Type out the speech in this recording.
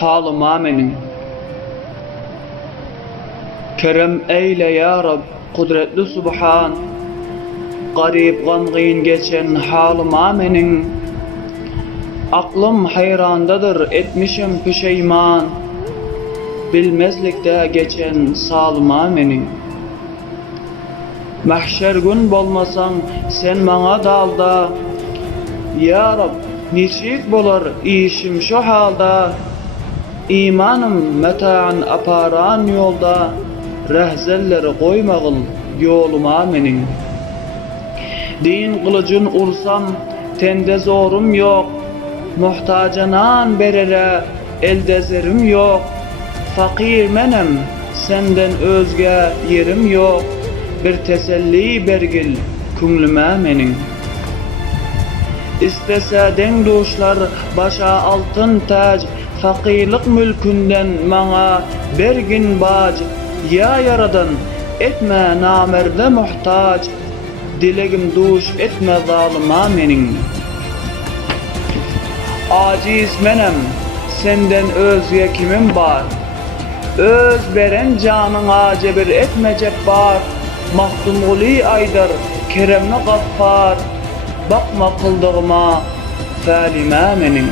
halıma menin. Kerem eyle ya Rab, kudretli Subhan. Garip gamgin geçen halıma menin. Aklım hayrandadır etmişim pişeyman. Bilmezlikte geçen salıma menin. Mahşer gün bolmasan sen maňa dalda. Ya Rab, niçik bolar işim şu halda? İmanım meta'an aparan yolda. Rehzelleri koymagıl yoluma menin. Din kılıcın ursam tende zorum yok. Muhtacanan berere elde zerim yok. Fakir menem senden özge yerim yok. Bir teselli bergil küngülme menin. İstese den duşlar başa altın tac Fakirlik mülkünden maňa bergin bac Ya yaradan etme namerde muhtaç. Dilegim duş etme zalıma menin. Aciz menem senden özge kimim bar Öz beren canıňa cebir etmejek bar Mahdumuli aydar keremli gaffar. Bakma kıldığıma fälime menin